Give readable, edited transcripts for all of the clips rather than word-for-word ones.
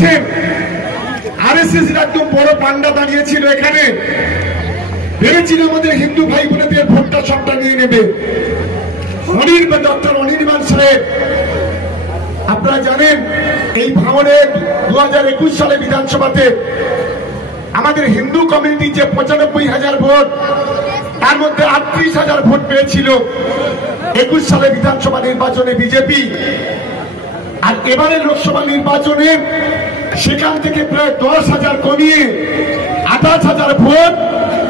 দেখেছেন আরএসএস একদম বড় পান্ডা দাঁড়িয়েছিল এখানে, ভেবেছিল আমাদের হিন্দু ভাই বোনেদের ভোটটা সবটা নিয়ে নেবে। ডক্টর অনির্বাণ সাহেব, আপনারা জানেন এই ভাঙড়ে 2021 সালে বিধানসভাতে আমাদের হিন্দু কমিউনিটি যে 95,000 ভোট, তার মধ্যে 38,000 ভোট পেয়েছিল 21 সালে বিধানসভা নির্বাচনে বিজেপি। আর এবারে লোকসভা নির্বাচনে সেখান থেকে প্রায় 10,000 কমিয়ে 28,000 ভোট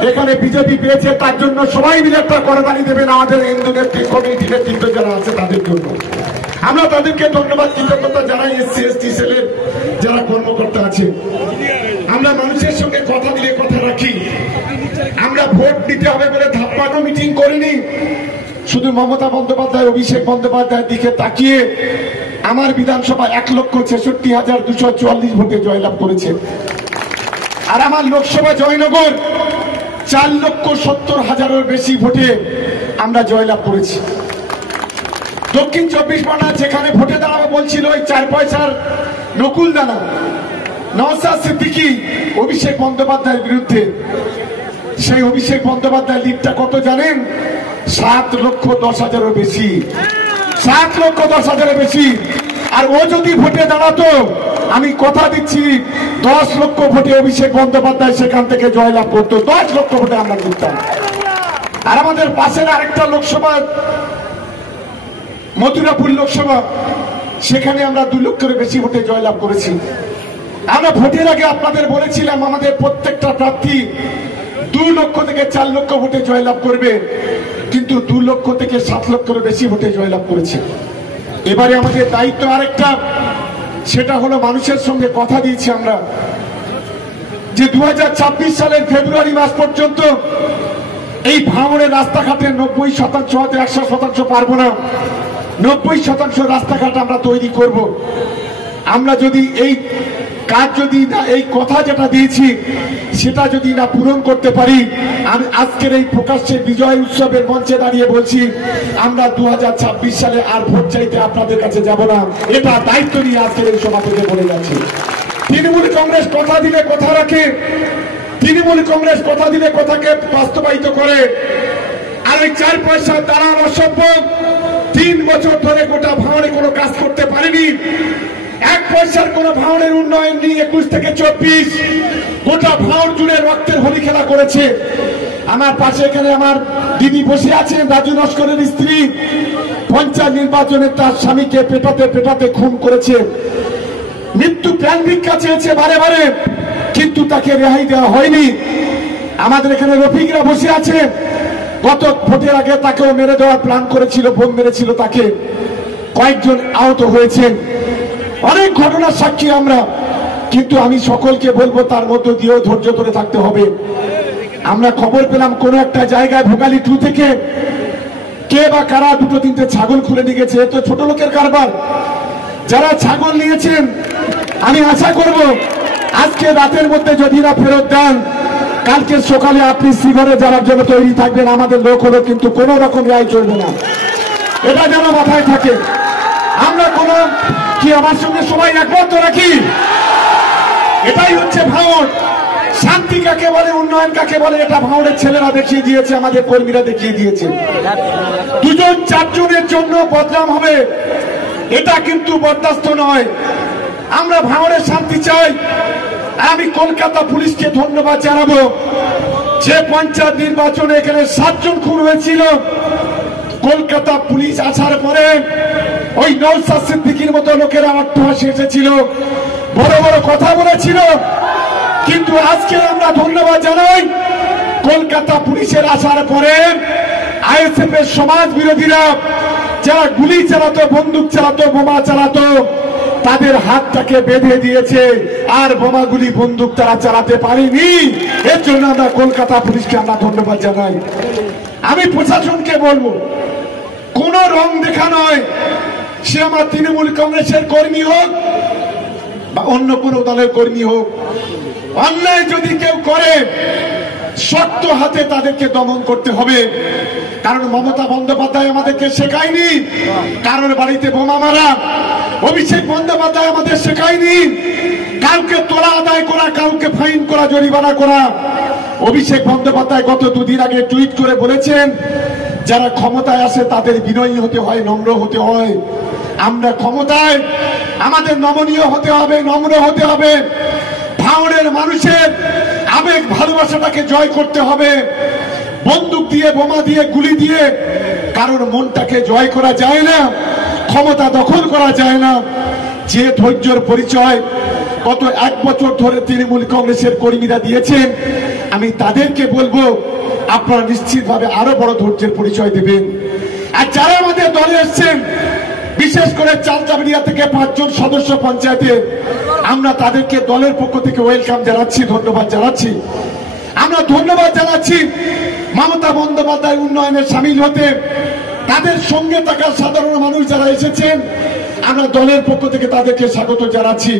এখানে বিজেপি পেয়েছে। তার জন্য সবাই মিলে একটা করদানি দেবেন আমাদের হিন্দু কমিউনিটি নেতৃত্ব যারা আছে তাদের জন্য। আমরা তাদেরকে ধন্যবাদ কৃতজ্ঞতা জানাই। এসসি এসটি সেলের যারা কর্মকর্তা আছে, আমরা মানুষের সঙ্গে কথা দিলে কথা রাখি। আমরা ভোট দিতে হবে বলে ধাপ্পানো মিটিং করিনি। শুধু মমতা বন্দ্যোপাধ্যায়, অভিষেক বন্দ্যোপাধ্যায়ের দিকে তাকিয়ে আমার বিধানসভা 1,66,244 ভোটে জয়লাভ করেছে। আর আমার লোকসভা জয়নগর 4,70,000-এর বেশি ভোটে আমরা জয়লাভ করেছি। দক্ষিণ 24 পরগনা যেখানে ভোটে দাঁড়াবো বলছিল ওই 4 পয়সার নকুল দানা নওশাদ সিদ্দিকী অভিষেক বন্দ্যোপাধ্যায়ের বিরুদ্ধে, সেই অভিষেক বন্দ্যোপাধ্যায় লিডটা কত জানেন? 7,10,000-এর বেশি, 7,10,000-এর বেশি। আর ও যদি ভোটে দাঁড়াতো, আমি কথা দিচ্ছি 10 লক্ষ ভোটে অভিষেক বন্দ্যোপাধ্যায় সেখান থেকে জয়লাভ করতো। 10 লক্ষ ভোটে আমরা জিততাম। আর আমাদের পাশের আরেকটা লোকসভা মথুরাপুর লোকসভা, সেখানে আমরা 2 লক্ষের বেশি ভোটে জয়লাভ করেছি। আমরা ভোটের আগে আপনাদের বলেছিলাম আমাদের প্রত্যেকটা প্রার্থী 2 লক্ষ থেকে 4 লক্ষ ভোটে জয়লাভ করবে, কিন্তু 2 লক্ষ থেকে 7 লক্ষের বেশি ভোটে জয়লাভ করেছে। এবারে আমাদের দায়িত্ব আরেকটা, সেটা হলো মানুষের সঙ্গে কথা দিয়েছি আমরা যে 2026 সালের ফেব্রুয়ারি মাস পর্যন্ত এই ভাঙড়ের রাস্তাঘাটের 90% হতে 100% পারবো না। 90% রাস্তাঘাট আমরা তৈরি করব। আমরা যদি এই কাজ যদি না, এই কথা যেটা দিয়েছি সেটা যদি না পূরণ করতে পারি, আমি আজকের এই প্রকাশ্যে বিজয় উৎসবের মঞ্চে দাঁড়িয়ে বলছি আমরা 2026 সালে আর ভোট চাইতে আপনাদের কাছে যাব না। এটা দায়িত্ব নিয়ে আজকের এই সভা থেকে বলে যাচ্ছি। তৃণমূল কংগ্রেস কথা দিলে কথা রাখে, তৃণমূল কংগ্রেস কথা দিলে কথাকে বাস্তবায়িত করে। আর ওই 4 পয়সা তারা অসভ্য 3 বছর ধরে গোটা ভাঙড়ে কোনো কাজ করতে পারেনি। 1 পয়সার কোন ভাঙড়ের উন্নয়ন নেই। 21 থেকে 24 গোটা ভাঙড় জুড়ে রক্তের হোলি খেলা করেছে। আমার পাশে এখানে আমার দিদি বসে আছেন, রাজু নস্করের স্ত্রী। পঞ্চায়েত নির্বাচনে তার স্বামীকে পেটাতে পেটাতে খুন করেছে, মৃত্যু প্রাণ ভিক্ষা চেয়েছে বারে বারে, কিন্তু তাকে রেহাই দেওয়া হয়নি। আমাদের এখানে রফিকরা বসে আছে, গত ভোটের আগে তাকেও মেরে দেওয়ার প্ল্যান করেছিল, বোম মেরেছিল তাকে, কয়েকজন আহত হয়েছেন। অনেক ঘটনার সাক্ষী আমরা, কিন্তু আমি সকলকে বলবো তার মধ্য দিয়েও ধৈর্য ধরে থাকতে হবে। আমরা খবর পেলাম কোন একটা জায়গায় ভোগালী 2 থেকে কে বা কারা 2-3টে ছাগল খুলে নিয়ে গেছে। তো ছোট লোকের কারবার। যারা ছাগল নিয়েছেন আমি আশা করব আজকে রাতের মধ্যে যদি না ফেরত দেন, কালকে সকালে আপনি শ্রীঘরে যাওয়ার জন্য তৈরি থাকবেন। আমাদের লোক হলো, কিন্তু কোন রকম রায় চলবে না, এটা যেন মাথায় থাকে। আমরা কোন কি আমার সঙ্গে সবাই একমত রাখি? এটাই হচ্ছে ভাঙড়। শান্তি কাকে বলে, উন্নয়ন কাকে বলে, এটা ভাঙড়ের ছেলেরা দেখিয়ে দিয়েছে, আমাদের কর্মীরা দেখিয়ে দিয়েছে। 2-4 জনের জন্য বদনাম হবে, এটা কিন্তু বরদাস্ত নয়। আমরা ভাঙড়ের শান্তি চাই। আমি কলকাতা পুলিশকে ধন্যবাদ জানাবো যে পঞ্চায়েত নির্বাচনে এখানে 7 জন খুন হয়েছিল। কলকাতা পুলিশ আসার পরে ওই নওশাদ সিদ্দিকীর মতো লোকেরা অট্টহাসি এসেছিল, বড় বড় কথা বলেছিল, কিন্তু আজকে আমরা ধন্যবাদ জানাই কলকাতা পুলিশের আসার পরে আইএসএফ এর সমাজ বিরোধীরা যারা গুলি চালাতো, বন্দুক চালাতো, বোমা চালাতো, তাদের হাতটাকে বেঁধে দিয়েছে, আর বোমাগুলি বন্দুক তারা চালাতে পারেনি। এর জন্য আমরা কলকাতা পুলিশকে আমরা ধন্যবাদ জানাই। আমি প্রশাসনকে বলবো, কোন রং দেখা নয়, সে আমার তৃণমূল কংগ্রেসের কর্মী হোক বা অন্য কোন দলের কর্মী হোক, অন্যায় যদি কেউ করে শক্ত হাতে তাদেরকে দমন করতে হবে। কারণ মমতা বন্দ্যোপাধ্যায় আমাদেরকে শেখায়নি কারোর বাড়িতে বোমা মারা, অভিষেক বন্দ্যোপাধ্যায় আমাদের শেখায়নি কাউকে তোলা আদায় করা, কাউকে ফাইন করা, জরিমানা করা। অভিষেক বন্দ্যোপাধ্যায় গত দুদিন আগে টুইট করে বলেছেন, যারা ক্ষমতায় আসে তাদের বিনয়ী হতে হয়, নম্র হতে হয়। আমরা ক্ষমতায়, আমাদের নমনীয় হতে হবে, নম্র হতে হবে। ভাঙড়ের মানুষের আবেগ ভালোবাসাটাকে জয় করতে হবে। বন্দুক দিয়ে, বোমা দিয়ে, গুলি দিয়ে কারোর মনটাকে জয় করা যায় না, ক্ষমতা দখল করা যায় না। যে ধৈর্যের পরিচয় গত 1 বছর ধরে তৃণমূল কংগ্রেসের কর্মীরা দিয়েছেন, আমি তাদেরকে বলবো আপনারা নিশ্চিতভাবে আরো বড় ধৈর্যের পরিচয় দেবেন। আর যারা আমাদের দলে এসছেন, বিশেষ করে চালচাবড়িয়া থেকে 5 জন সদস্য পঞ্চায়েতে, আমরা তাদেরকে দলের পক্ষ থেকে ওয়েলকাম জানাচ্ছি, ধন্যবাদ জানাচ্ছি। আমরা ধন্যবাদ জানাচ্ছি মমতা বন্দ্যোপাধ্যায় উন্নয়নে সামিল হতে। তাদের সঙ্গে থাকা সাধারণ মানুষ যারা এসেছেন, আমরা দলের পক্ষ থেকে তাদেরকে স্বাগত জানাচ্ছি।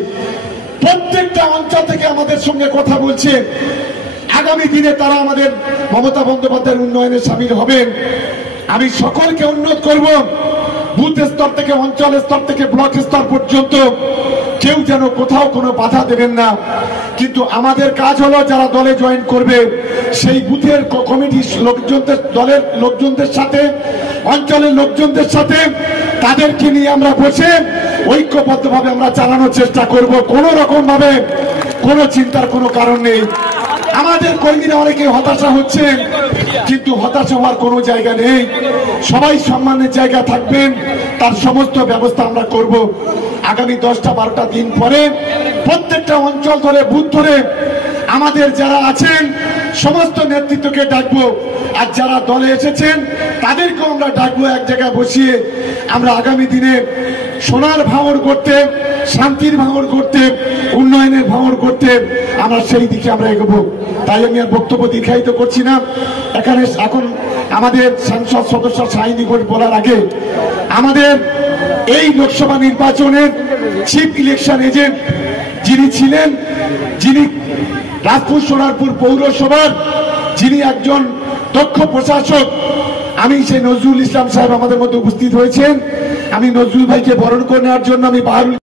প্রত্যেকটা অঞ্চল থেকে আমাদের সঙ্গে কথা বলছে। আগামী দিনে তারা আমাদের মমতা বন্দ্যোপাধ্যায়ের উন্নয়নে সামিল হবেন। আমি সকলকে অনুরোধ করব, বুথ স্তর থেকে, অঞ্চল স্তর থেকে, ব্লক স্তর পর্যন্ত কেউ যেন কোথাও কোনো বাধা দেবেন না। কিন্তু আমাদের কাজ হলো যারা দলে জয়েন করবে সেই বুথের কমিটির লোকজনদের, দলের লোকজনদের সাথে, অঞ্চলের লোকজনদের সাথে তাদেরকে নিয়ে আমরা বসে ঐক্যবদ্ধভাবে আমরা চালানোর চেষ্টা করব। কোন রকম ভাবে কোনো চিন্তার কোনো কারণ নেই। আমাদের কর্মীরা অনেকে হতাশা হচ্ছেন, কিন্তু হতাশা হওয়ার কোনো জায়গা নেই। সবাই সম্মানের জায়গা থাকবেন, তার সমস্ত ব্যবস্থা আমরা করব। আগামী 10টা-12টা দিন পরে প্রত্যেকটা অঞ্চল ধরে, বুথ ধরে আমাদের যারা আছেন সমস্ত নেতৃত্বকে ডাকবো। আর যারা দলে এসেছেন তাদেরকেও আমরা ডাকবো, এক জায়গায় বসিয়ে আমরা আগামী দিনে সোনার ভাঙড় করতে, শান্তির ভাঙড় করতে, উন্নয়নের ভাঙড় করতে আমরা সেই দিকে আমরা এগোবো। তাই আমি আর বক্তব্য দীর্ঘায়িত করছি না। এখানে এখন আমাদের সংসদ সদস্য শাহিনী ঘোষ বলার আগে আমাদের এই লোকসভা নির্বাচনের চিফ ইলেকশন এজেন্ট যিনি ছিলেন, যিনি রাজপুর সোনারপুর পৌরসভার, যিনি একজন দক্ষ প্রশাসক, আমি সেই নজরুল ইসলাম সাহেব আমাদের মধ্যে উপস্থিত হয়েছেন। আমি নজরুল ভাইকে বরণ করে নেওয়ার জন্য আমি বাহারুল